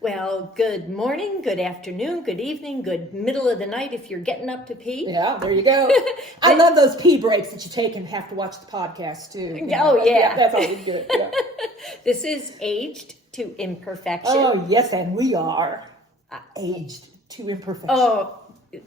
Well, good morning, good afternoon, good evening, good middle of the night if you're getting up to pee. Yeah, there you go. I love those pee breaks that you take and have to watch the podcast too. Oh, yeah. That's always good. Yeah. This is Aged to Imperfection. Oh, yes, and we are aged to imperfection. Oh,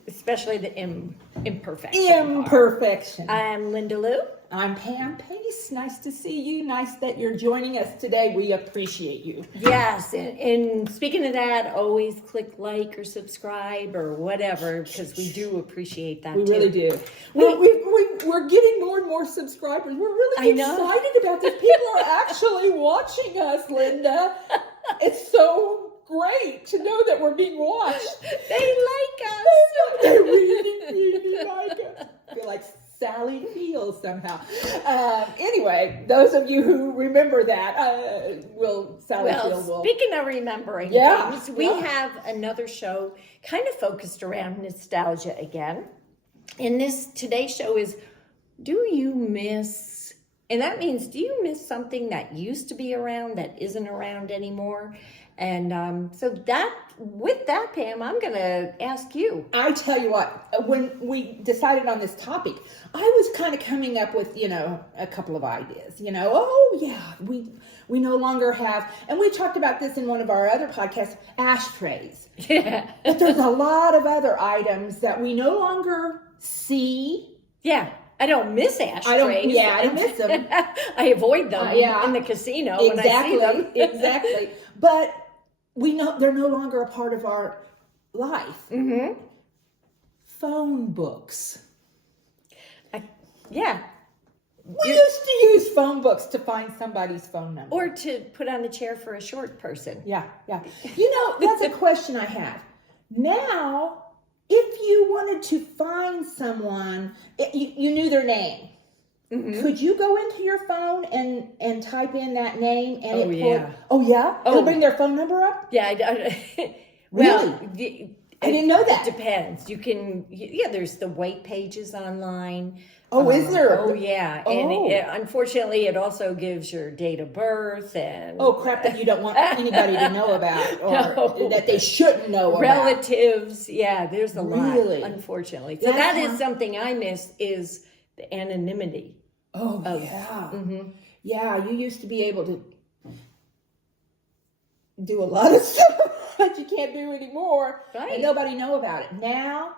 especially the imperfection. Imperfection. I'm Linda Lou. I'm Pam Pace. Nice to see you. Nice that you're joining us today. We appreciate you. Yes, and speaking of that, always click like or subscribe or whatever, because we do appreciate that We too. really do. We're getting more and more subscribers. We're really excited about this. People are actually watching us, Linda. It's so great to know that we're being watched. They like us. They really like us. I feel like Sally feels somehow. Anyway, those of you who remember that, Sally Field will. Speaking of remembering things, we have another show kind of focused around nostalgia again. And today's show is, do you miss, and that means, do you miss something that used to be around that isn't around anymore? And with that, Pam, I'm going to ask you. I tell you what, when we decided on this topic, I was kind of coming up with, a couple of ideas. We no longer have, and we talked about this in one of our other podcasts, ashtrays. Yeah. But there's a lot of other items that we no longer see. Yeah. I don't miss ashtrays. I don't miss them. I avoid them in the casino when I see them. Exactly. But we know they're no longer a part of our life. Mm-hmm. Phone books. We You- used to use phone books to find somebody's phone number. Or to put on the chair for a short person. Yeah. That's a question I have. Now, if you wanted to find someone, you knew their name. Mm-hmm. Could you go into your phone and type in that name and it'll bring their phone number up? Yeah. Really? I didn't know that. It depends. You can, there's the white pages online. Oh, is there? Oh, yeah. And unfortunately, it also gives your date of birth and... Oh, crap that you don't want anybody to know about or that they shouldn't know relatives. Yeah, there's a lot, really? Unfortunately. So that is something I miss, is the anonymity. Oh, yeah. Mm-hmm. Yeah, you used to be able to do a lot of stuff that you can't do anymore. Right. And nobody know about it. Now,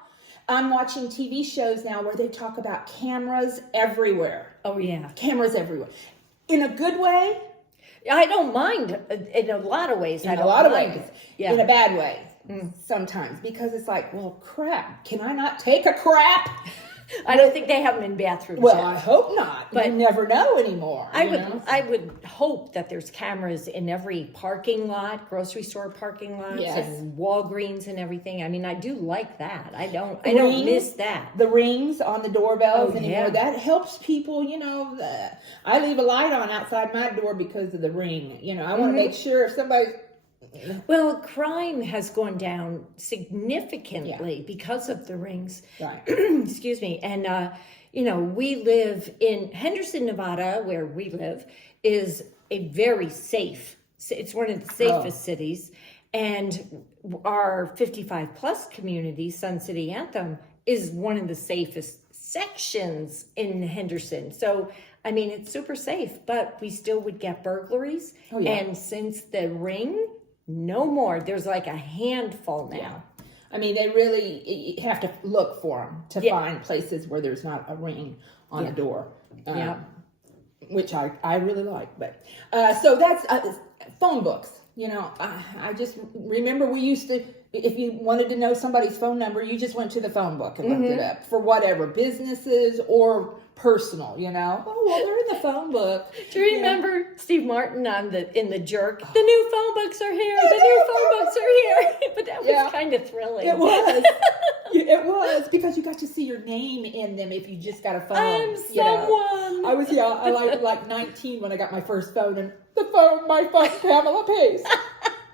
I'm watching TV shows now where they talk about cameras everywhere. Oh, yeah. Cameras everywhere. In a good way. I don't mind in a lot of ways. In a lot of ways. Yeah. In a bad way sometimes. Because it's like, well, crap. Can I not take a crap? I don't think they have them in bathrooms Well, yet. I hope not. But you never know anymore. I would hope that there's cameras in every parking lot, grocery store parking lots, and Walgreens and everything. I mean, I do like that. I don't miss that. The rings on the doorbells anymore. That helps people. I leave a light on outside my door because of the ring. I want to make sure if somebody. Well, crime has gone down significantly because of the rings. Right. Excuse me. And, we live in Henderson, Nevada, where we live, is a very safe, it's one of the safest cities. And our 55 plus community, Sun City Anthem, is one of the safest sections in Henderson. So, I mean, it's super safe, but we still would get burglaries. Oh, yeah. And since the ring, no more. There's like a handful now. Yeah. I mean, they really have to look for them to find places where there's not a ring on the door. Which I really like. But so that's phone books. I just remember we used to, if you wanted to know somebody's phone number, you just went to the phone book and looked it up for whatever, businesses or personal, Oh, well, they're in the phone book. Do you remember Steve Martin in the Jerk? The new phone books are here. The new phone books are here. But that was kind of thrilling. It was. It was because you got to see your name in them if you just got a phone. I'm someone. I was like 19 when I got my first phone, and my phone, Pamela Pace.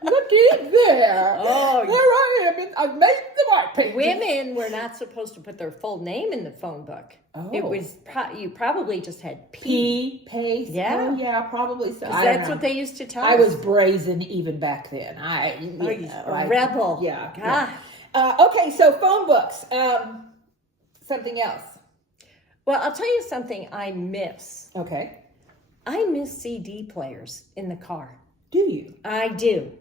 Looky there. Oh, there I am in I've made the mark. Women were not supposed to put their full name in the phone book. Oh. It was you probably just had P. Pace. Yeah. Oh, yeah, probably so. That's what they used to tell I us. was brazen even back then. A rebel. Yeah. Ah. Okay, so phone books. Something else. Well, I'll tell you something I miss. Okay. I miss CD players in the car. Do you? I do.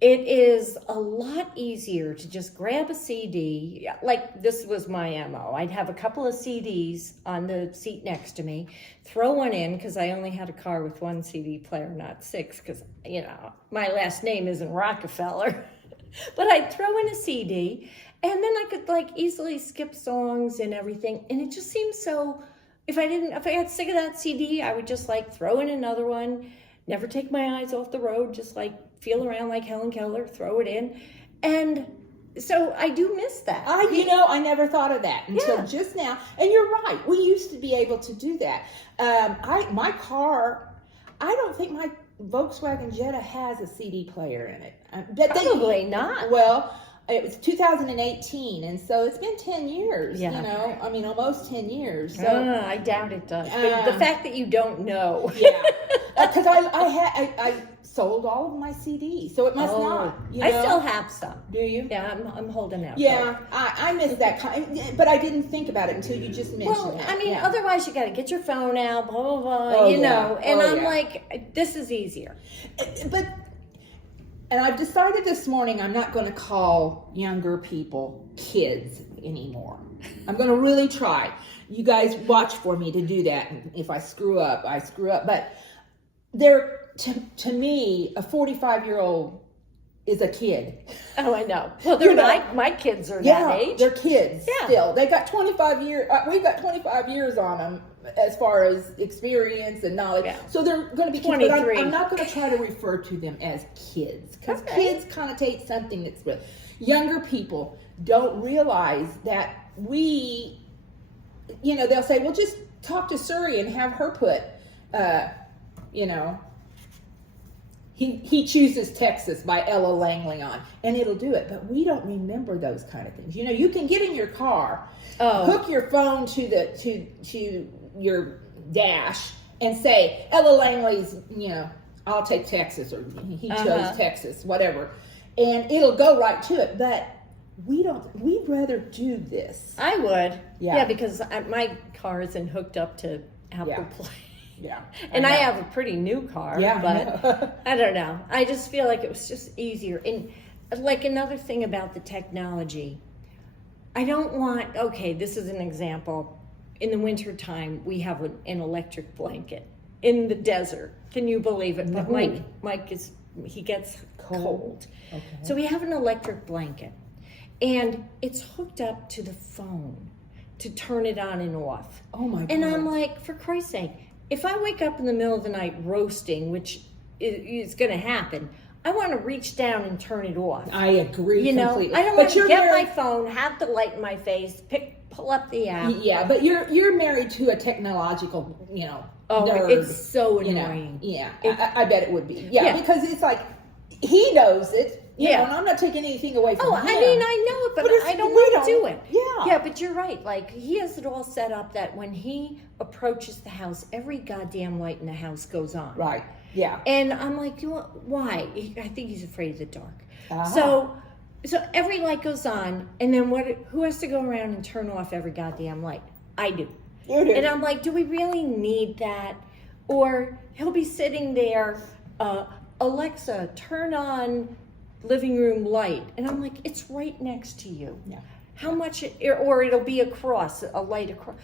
It is a lot easier to just grab a CD. Like, this was my MO. I'd have a couple of CDs on the seat next to me, throw one in, because I only had a car with one CD player, not six, because, my last name isn't Rockefeller. But I'd throw in a CD, and then I could, easily skip songs and everything. And it just seems so... If I got sick of that CD, I would just, throw in another one, never take my eyes off the road, just, feel around like Helen Keller, throw it in. And so I do miss that. I never thought of that until just now. And you're right. We used to be able to do that. My car, I don't think my Volkswagen Jetta has a CD player in it. Probably not. Well, it was 2018, and so it's been 10 years, almost 10 years. So I doubt it does. But the fact that you don't know. Yeah. Because I sold all of my CDs, so it must not. I still have some. Do you? Yeah, I'm holding out. Yeah, I miss that kind, but I didn't think about it until you just mentioned it. Otherwise you got to get your phone out, blah, blah, blah, And I'm like, this is easier. And I've decided this morning I'm not going to call younger people kids anymore. I'm going to really try. You guys watch for me to do that. If I screw up, I screw up. But to me, a 45-year-old is a kid. Oh, I know. Well, my kids are that age. They're kids still. They got 25 years. We've got 25 years on them as far as experience and knowledge. Yeah. So they're going to be 23. I'm not going to try to refer to them as kids, because kids connotate something that's real. Younger people don't realize that they'll say, well, just talk to Suri and have her put, He chooses Texas by Ella Langley on, and it'll do it. But we don't remember those kind of things. You can get in your car, hook your phone to your dash, and say Ella Langley's, I'll take Texas, or he chose Texas, whatever, and it'll go right to it. But we'd rather do this. I would, yeah, because my car isn't hooked up to Apple Play. Yeah. And I have a pretty new car, but I don't know. I just feel like it was just easier. And another thing about the technology, I don't want, this is an example. In the wintertime, we have an electric blanket in the desert. Can you believe it? But Mike he gets cold. Okay. So we have an electric blanket, and it's hooked up to the phone to turn it on and off. Oh my God. And I'm like, for Christ's sake, if I wake up in the middle of the night roasting, which is going to happen, I want to reach down and turn it off. I agree completely. I don't want to get my phone, have the light in my face, pull up the app. Yeah, but you're married to a technological, nerd. It's so annoying. I bet it would be. Yeah, because it's like, he knows it. And I'm not taking anything away from him. I know it, but I don't want to do it. Yeah, but you're right. He has it all set up that when he approaches the house, every goddamn light in the house goes on. Right. Yeah. And I'm like, why? I think he's afraid of the dark. So every light goes on, and then who has to go around and turn off every goddamn light? I do. You do. And I'm like, do we really need that? Or he'll be sitting there, Alexa, turn on living room light, and I'm like, it's right next to you. Yeah. How much? Or it'll be a light across.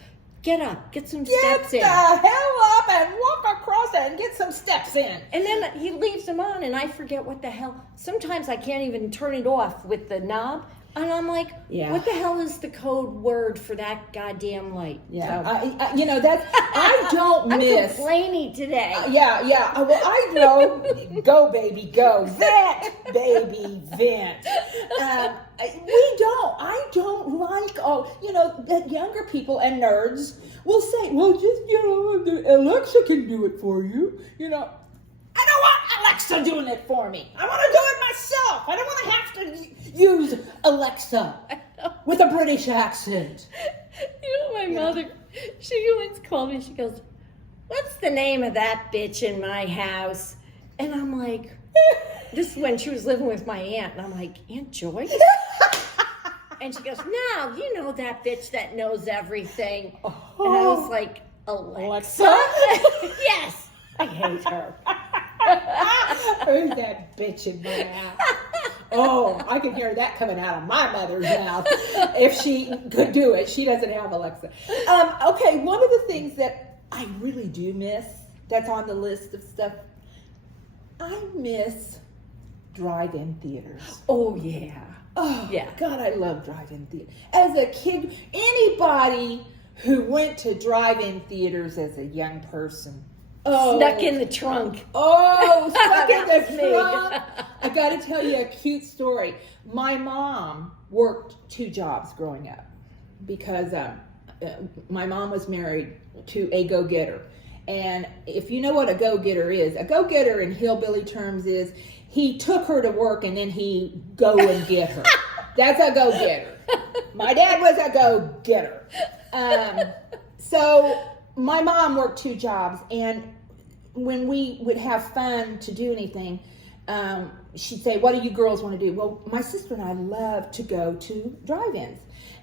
Get up, get some steps in. Get the hell up and walk across it and get some steps in. And then he leaves them on, and I forget what the hell. Sometimes I can't even turn it off with the knob. And I'm like, what the hell is the code word for that goddamn light? Yeah, so, I don't miss. I'm complainy today. Well, I know. Go, baby, go. Vent, baby, vent. I don't like that younger people and nerds will say, well, just, Alexa can do it for you. I don't want Alexa doing it for me. I want to do it myself. I don't want to have to use Alexa with a British accent. You know, my mother, she once called me, she goes, what's the name of that bitch in my house? And I'm like, this is when she was living with my aunt, and I'm like, Aunt Joyce? And she goes, no, you know that bitch that knows everything. And I was like, Alexa? Yes, I hate her. Who's that bitch in my house? Oh, I can hear that coming out of my mother's mouth. If she could do it, she doesn't have Alexa. Okay, one of the things that I really do miss, that's on the list of stuff, I miss drive-in theaters. Oh, yeah. Oh, yeah. God, I love drive-in theaters. As a kid, anybody who went to drive-in theaters as a young person, snuck in the trunk. Oh, stuck in That the was me. trunk. I got to tell you a cute story. My mom worked 2 jobs growing up because my mom was married to a go-getter. And if you know what a go-getter in hillbilly terms is he took her to work and then he go and get her. That's a go-getter. My dad was a go-getter. So my mom worked 2 jobs, and when we would have fun to do anything, she'd say, what do you girls want to do? Well, my sister and I love to go to drive-ins.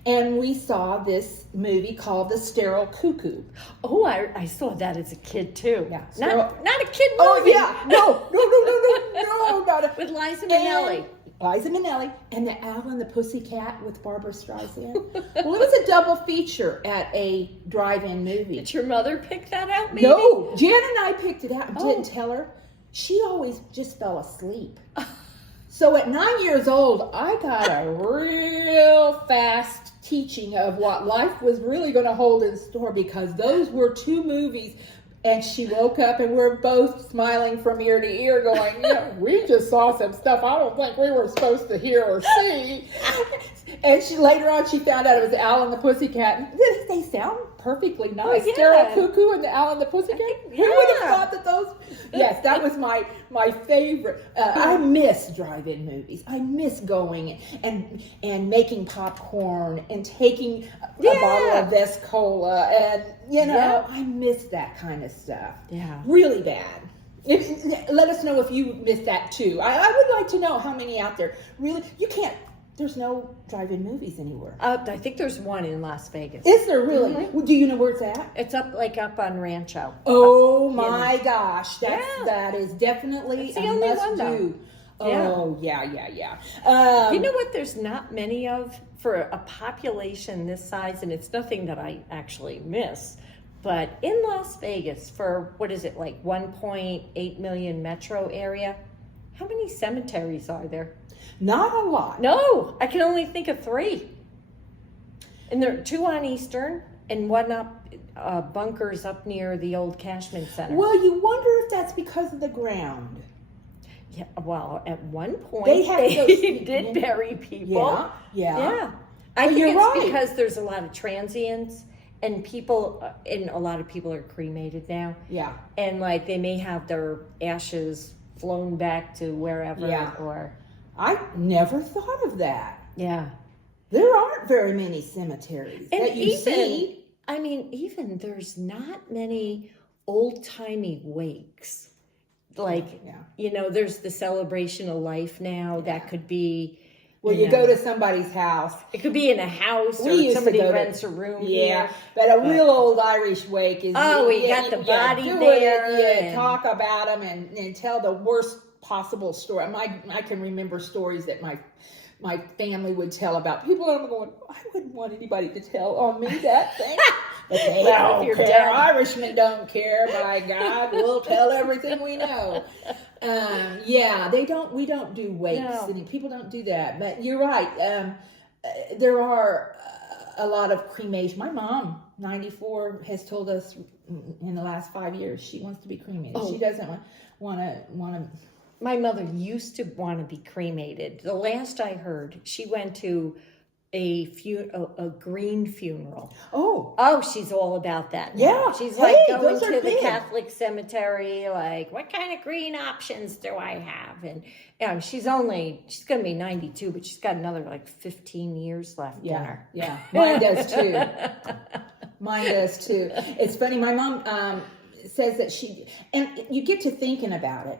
And we saw this movie called The Sterile Cuckoo. Oh, I saw that as a kid too. Yeah, not a kid movie. Oh, yeah. No, not a... With Liza Minnelli. Liza Minnelli and the Owl and the Pussycat with Barbara Streisand. Well, it was a double feature at a drive-in movie. Did your mother pick that out, maybe? No, Jan and I picked it out and didn't tell her. She always just fell asleep. So at 9 years old, I got a real fast teaching of what life was really going to hold in store, because those were 2 movies. And she woke up and we're both smiling from ear to ear going, yeah, we just saw some stuff I don't think we were supposed to hear or see. And later on she found out it was the Owl and the Pussycat. They sound perfectly nice. Oh, yeah. Sterile Cuckoo and the Owl and the Pussycat. Yeah. Who would have thought that those? Yes, that was my favorite. I miss drive-in movies. I miss going and making popcorn and taking a bottle of Vescola, and I miss that kind of stuff. Yeah, really bad. Let us know if you miss that too. I would like to know how many out there really. You can't. There's no drive-in movies anywhere. I think there's one in Las Vegas. Is there really? Mm-hmm. Do you know where it's at? It's up on Rancho. Oh my gosh, that is definitely the a only must one, though. do. Oh yeah. You know what? There's not many of for a population this size, and it's nothing that I actually miss. But in Las Vegas, for what is it, like 1.8 million metro area, how many cemeteries are there? Not a lot. No, I can only think of 3. And there are 2 on Eastern and 1 up bunkers up near the old Cashman Center. Well, you wonder if that's because of the ground. Yeah, well, at one point they did bury people. Yeah. I think you're it's right. because there's a lot of transients, and a lot of people are cremated now. Yeah. And like they may have their ashes flown back to wherever. Yeah. Or I never thought of that. yeah. There aren't very many cemeteries And that you see. I mean, even there's not many old-timey wakes. Like, there's the celebration of life now. Yeah. That could be... Well, you go to somebody's house. It could be in a house or We used somebody to go rents a room. Yeah, here. but a real old Irish wake is... Oh, we got the body there. Talk about them and tell the worst possible story. I can remember stories that my family would tell about people, and I'm going, I wouldn't want anybody to tell on me that thing. But they Well, if don't you're care. dead. Irishmen don't care. By God, we'll tell everything we know. We don't do wakes. No. And people don't do that. But you're right. There are a lot of cremation. My mom, 94, has told us in the last 5 years she wants to be cremated. Oh. She doesn't want to. My mother used to want to be cremated. The last I heard, she went to a green funeral. Oh, She's all about that now. yeah. She's Hey, like going those to are the big. Catholic cemetery, like, what kind of green options do I have? And she's going to be 92, but she's got another like 15 years left in her. Yeah, mine does too. Mine does too. It's funny. My mom says that and you get to thinking about it.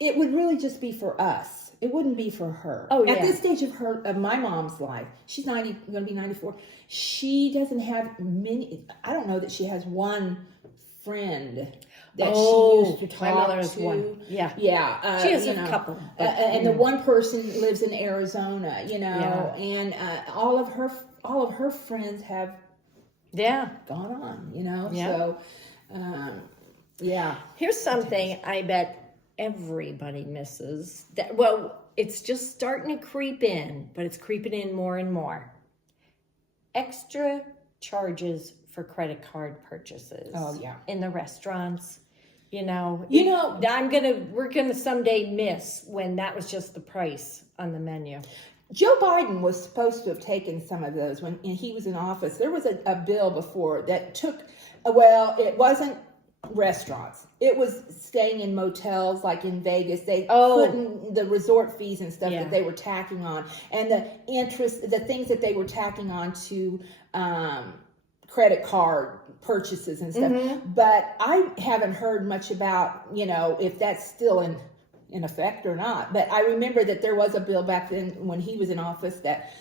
It would really just be for us. It wouldn't be for her. Oh, yeah. At this stage of my mom's life, she's going to be 94. She doesn't have many. I don't know that she has one friend that she used to talk my mother has to. one. Yeah. She has a couple. But, and the one person lives in Arizona, and all of her friends have gone on, So, Here's something I bet everybody misses. Well, it's just starting to creep in, but it's creeping in more and more. Extra charges for credit card purchases. Oh, yeah. In the restaurants. We're gonna someday miss when that was just the price on the menu. Joe Biden was supposed to have taken some of those when he was in office. There was a bill before that took, it wasn't restaurants. It was staying in motels like in Vegas. They put in the resort fees and stuff that they were tacking on, and the things that they were tacking on to credit card purchases and stuff. Mm-hmm. But I haven't heard much about, if that's still in effect or not. But I remember that there was a bill back then when he was in office that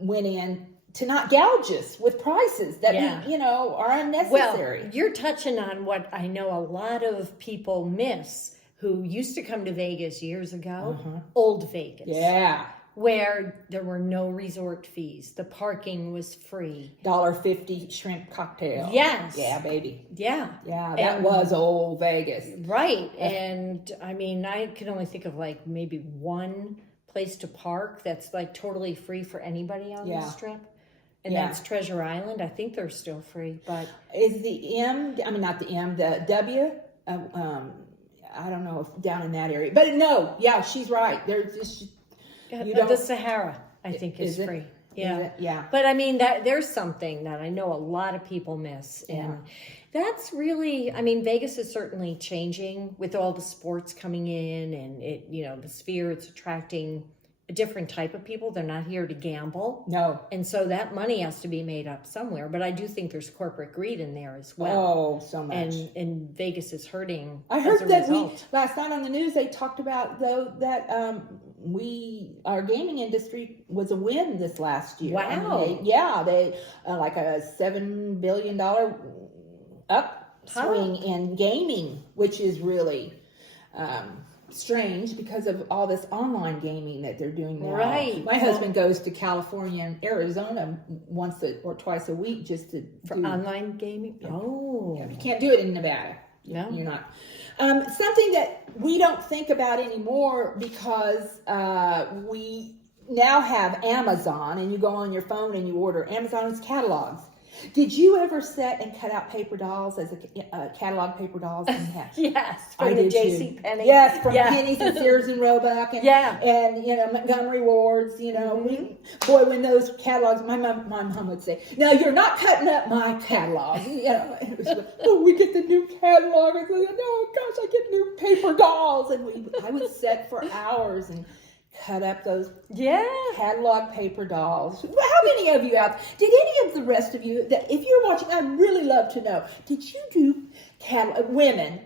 went in to not gouge us with prices that are unnecessary. Well, you're touching on what I know a lot of people miss who used to come to Vegas years ago. Old Vegas. Yeah. Where there were no resort fees. The parking was free. $1.50 shrimp cocktail. Yes. Yeah, baby. Yeah. Yeah, that was old Vegas. Right. And I mean, I can only think of like maybe one place to park that's like totally free for anybody on the strip. And that's Treasure Island. I think they're still free, but is the W? I don't know if down in that area, but no, she's right. There's just the Sahara, I think, is free. Yeah. Yeah. But I mean, there's something that I know a lot of people miss. And that's really, Vegas is certainly changing with all the sports coming in and the Sphere, it's attracting a different type of people. They're not here to gamble. No. And so that money has to be made up somewhere. But I do think there's corporate greed in there as well. Oh, so much. And Vegas is hurting. I heard that last night on the news, they talked about, though, that our gaming industry was a win this last year. Wow. They like a $7 billion upswing in gaming, which is really strange because of all this online gaming that they're doing now. Right. My husband goes to California and Arizona once or twice a week just for online gaming. Yeah. Oh, you can't do it in Nevada. No, you're not. Something that we don't think about anymore because we now have Amazon, and you go on your phone and you order Amazon's catalogs. Did you ever sit and cut out paper dolls as a catalog paper dolls? Yes, from the J.C. Penney. Yes, from Penny's and Sears and Roebuck, and Montgomery Ward's. When those catalogs, my mom would say, "No, you're not cutting up my catalog." And it was like, "Oh, we get the new catalog." I said, "No, gosh, I get new paper dolls," and I would sit for hours and cut up those catalog paper dolls. How many of you out? Did any of the rest of you that, if you're watching, I'd really love to know. Did you do women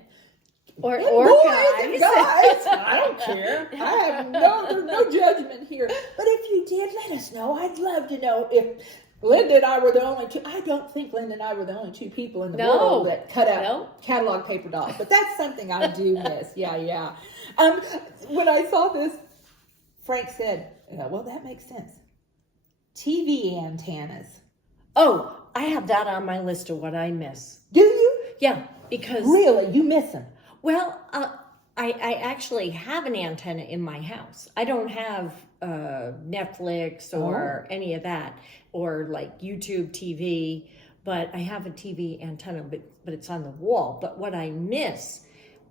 or boys guys? And guys? I don't care. There's no judgment here. But if you did, let us know. I'd love to know if Linda and I were the only two. I don't think Linda and I were the only two people in the world that cut up catalog paper dolls. But that's something I do miss. Yeah. When I saw this, Frank said, well, that makes sense. TV antennas. Oh, I have that on my list of what I miss. Do you? Yeah, because... Really? You miss them? Well, I actually have an antenna in my house. I don't have Netflix or any of that, or like YouTube TV, but I have a TV antenna, but it's on the wall. But what I miss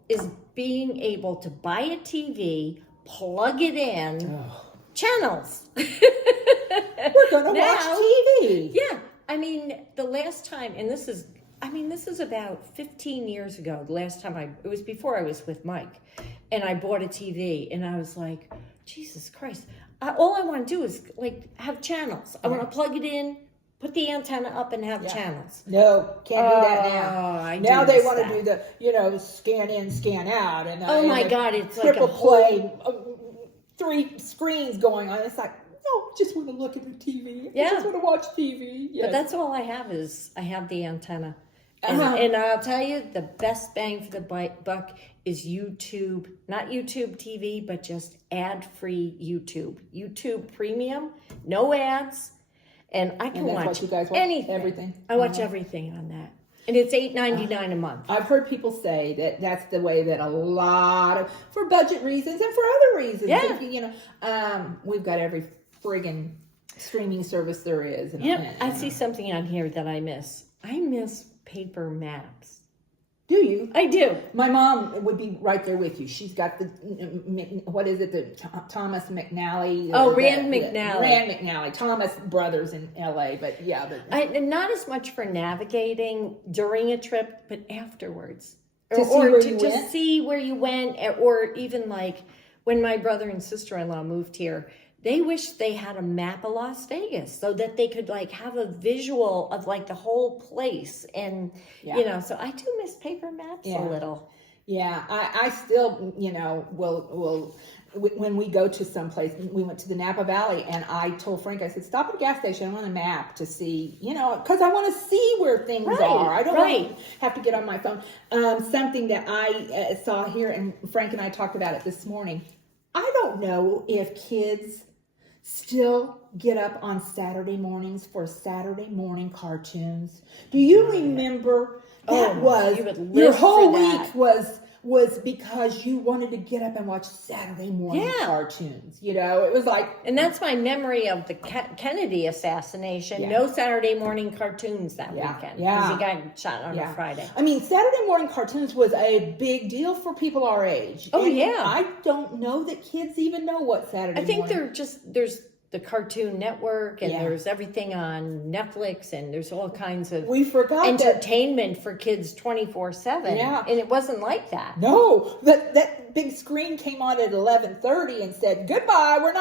is being able to buy a TV, plug it in, channels. We're going to watch TV. Yeah. I mean, the last time, and this is about 15 years ago, the last time it was before I was with Mike, and I bought a TV, and I was like, Jesus Christ, all I want to do is like have channels. I want to plug it in, put the antenna up, and have channels. No, can't do that now. Now they want to do the, scan in, scan out. And oh my God, it's like triple play, 3 screens going on. It's like, no, I just want to look at the TV. I just want to watch TV. Yes. But that's all I have is I have the antenna. And I'll tell you, the best bang for the buck is YouTube, not YouTube TV, but just ad-free YouTube. YouTube Premium, no ads, and I can watch anything. Everything. I watch everything on that. And it's $8.99 a month. I've heard people say that that's the way that a lot of, for budget reasons and for other reasons. Yeah. We've got every friggin' streaming service there is. I see something on here that I miss. I miss paper maps. Do you? I do. My mom would be right there with you. She's got the, what is it, the Thomas McNally. Rand McNally. Rand McNally. Thomas Brothers in L.A., but yeah. Not as much for navigating during a trip, but afterwards. To see where you went, or even like when my brother and sister-in-law moved here, they wished they had a map of Las Vegas so that they could like have a visual of like the whole place. And, so I do miss paper maps a little. Yeah. I still, will when we go to some place, we went to the Napa Valley, and I told Frank, I said, stop at a gas station. I want a map to see, because I want to see where things are. I don't want to have to get on my phone. Something that I saw here, and Frank and I talked about it this morning. I don't know if kids still get up on Saturday mornings for Saturday morning cartoons. Do you remember your whole week was because you wanted to get up and watch Saturday morning cartoons. It was like, and that's my memory of the Kennedy assassination. No Saturday morning cartoons that weekend because he got shot on a Friday. I mean, Saturday morning cartoons was a big deal for people our age. Oh, and I don't know that kids even know what Saturday morning. I think there's the Cartoon Network, and there's everything on Netflix, and there's all kinds of entertainment for kids 24/7. Yeah, and it wasn't like that. No, that big screen came on at 11:30 and said goodbye. We're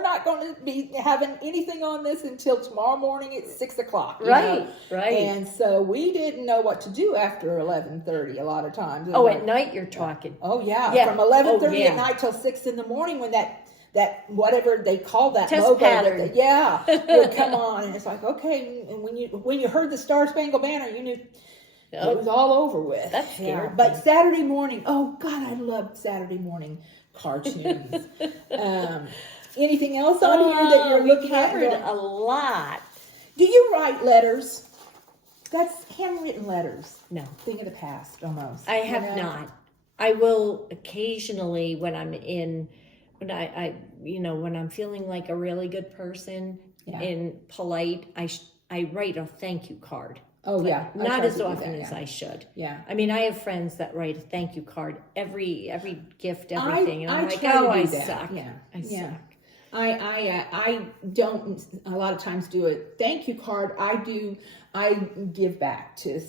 not going to be having anything on this until tomorrow morning at 6 o'clock. Right. And so we didn't know what to do after 11:30 a lot of times. At night you're talking. Oh yeah, from 11:30 at night till 6 in the morning when that whatever they call that test logo pattern would come on, and it's like, okay, and when you heard the Star Spangled Banner, you knew it was all over with. That's scary. But Saturday morning, oh God, I love Saturday morning cartoons. Anything else on here that you're looking at? We covered a lot. Do you write letters? That's handwritten letters. No. Thing of the past, almost. I have not. I will occasionally when I'm in. When when I'm feeling like a really good person and polite, I write a thank you card. Oh, yeah. Not as often as I should. Yeah. I mean, I have friends that write a thank you card every gift, everything. And I'm like, I suck. Yeah. I suck. I don't a lot of times do a thank you card. I give back to,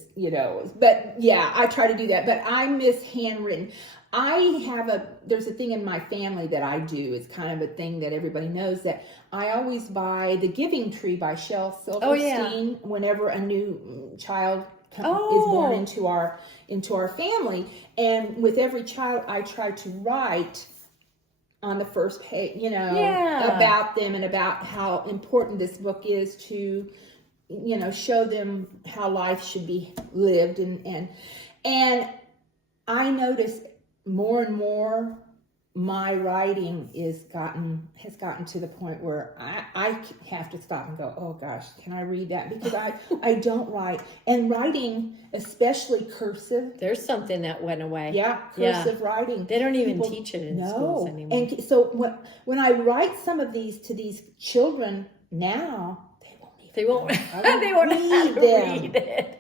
but yeah, I try to do that, but I miss handwritten. There's a thing in my family that I do. It's kind of a thing that everybody knows, that I always buy The Giving Tree by Shel Silverstein whenever a new child is born into our family. And with every child, I try to write on the first page, about them and about how important this book is to, show them how life should be lived. And I notice more and more my writing has gotten to the point where I have to stop and go, oh gosh, can I read that? Because I don't write. And writing, especially cursive. There's something that went away. Yeah, cursive writing. They don't even teach it in schools anymore. And so when I write some of these to these children now, they won't read it.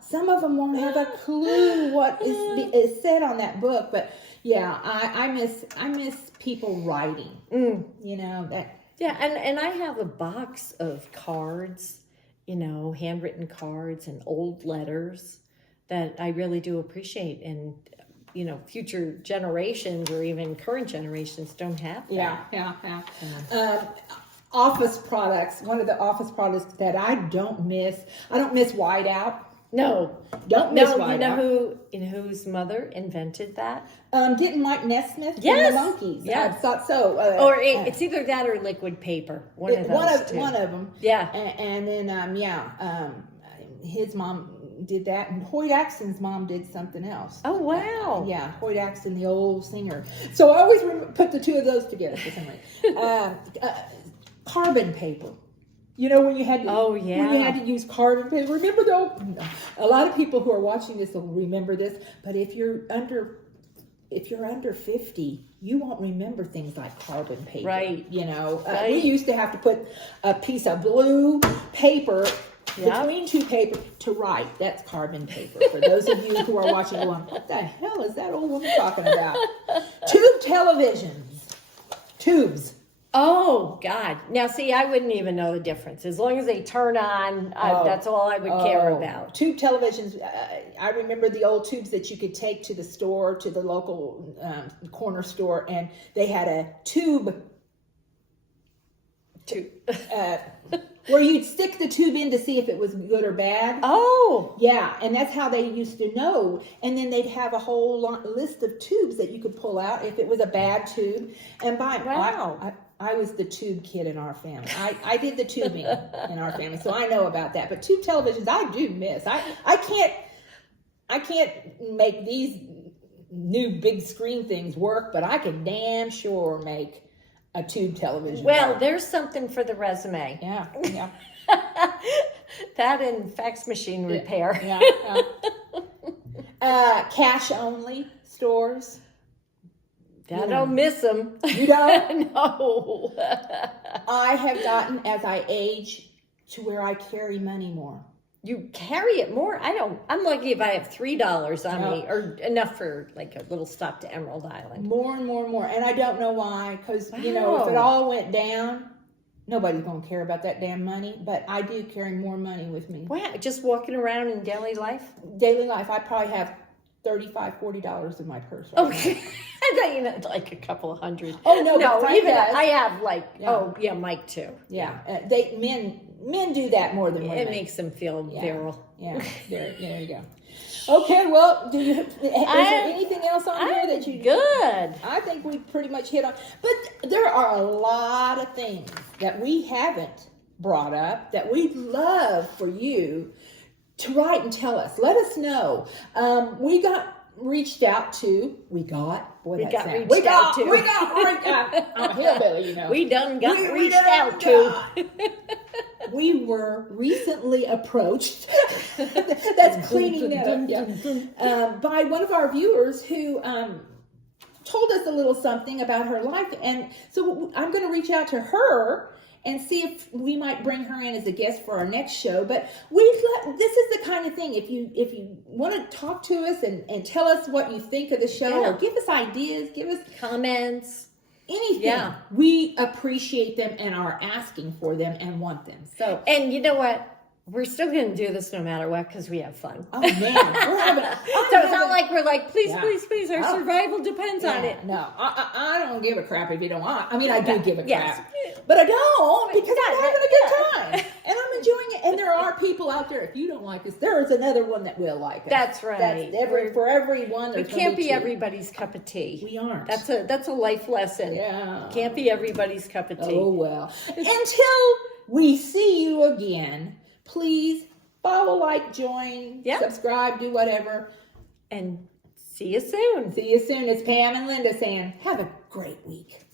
Some of them won't have a clue what is said on that book, but Yeah, I miss people writing. You know that. Yeah, and I have a box of cards, handwritten cards and old letters that I really do appreciate, and future generations or even current generations don't have that. Yeah. Office products. One of the office products that I don't miss whiteout. No, Don't miss no. whiteout. You know whose mother invented that? Didn't Mike Nesmith from Yes. the Monkees? Yeah. I thought so. It's either that or liquid paper. One of those. One of them. Yeah. And then his mom did that, and Hoyt Axton's mom did something else. Oh wow. Yeah, Hoyt Axton, the old singer. So I always put the two of those together for some reason. Carbon paper. When you had to, when you had to use carbon paper. Remember though, a lot of people who are watching this will remember this, but if you're under 50, you won't remember things like carbon paper. Right. We used to have to put a piece of blue paper between two paper to write. That's carbon paper. For those of you who are watching going, what the hell is that old woman talking about? Tube televisions. Tubes. Oh God! Now, see, I wouldn't even know the difference. As long as they turn on, that's all I would care about. Tube televisions. I remember the old tubes that you could take to the store, to the local corner store, and they had a tube. Where you'd stick the tube in to see if it was good or bad. Oh, yeah, and that's how they used to know. And then they'd have a whole list of tubes that you could pull out if it was a bad tube. And I was the tube kid in our family. I did the tubing in our family, so I know about that. But tube televisions, I do miss. I can't make these new big screen things work, but I can damn sure make a tube television. Well, there's something for the resume. Yeah. That and fax machine repair. Cash only stores. I don't miss them. You don't? No. I have gotten, as I age, to where I carry money more. You carry it more? I don't. I'm lucky if I have $3 on me, or enough for like a little stop to Emerald Island. More and more and more. And I don't know why, because, if it all went down, nobody's going to care about that damn money. But I do carry more money with me. Wow, just walking around in daily life? Daily life. I probably have $35, $40 in my purse right now. I thought like a couple of hundred. Oh no, even I have Mike too. Yeah, men do that more than women. It makes them feel virile. Yeah, there you go. Okay, well, is there anything else on here that you good? I think we pretty much hit on, but there are a lot of things that we haven't brought up that we'd love for you to write and tell us. Let us know. We got reached out to. We got reached out to. I'm a hillbilly, We done got reached out to. We were recently approached. That's cleaning up. By one of our viewers who told us a little something about her life, and so I'm going to reach out to her and see if we might bring her in as a guest for our next show. But this is the kind of thing, if you want to talk to us and tell us what you think of the show, or give us ideas, give us comments, anything, we appreciate them and are asking for them and want them. So, and you know what? We're still going to do this no matter what, because we have fun. Oh, man. It's not like we're like, please, our survival depends on it. No, I don't give a crap if you don't want. I mean, I do give a crap. Yes. But I don't, because I'm having a good time. And I'm enjoying it. And there are people out there, if you don't like us, there is another one that will like us. That's right. For everyone, we can't be everybody's cup of tea. We aren't. That's a life lesson. Yeah. Can't be everybody's cup of tea. Oh, well. Until we see you again, please follow, like, join, subscribe, do whatever. And see you soon. See you soon. It's Pam and Linda saying, have a great week.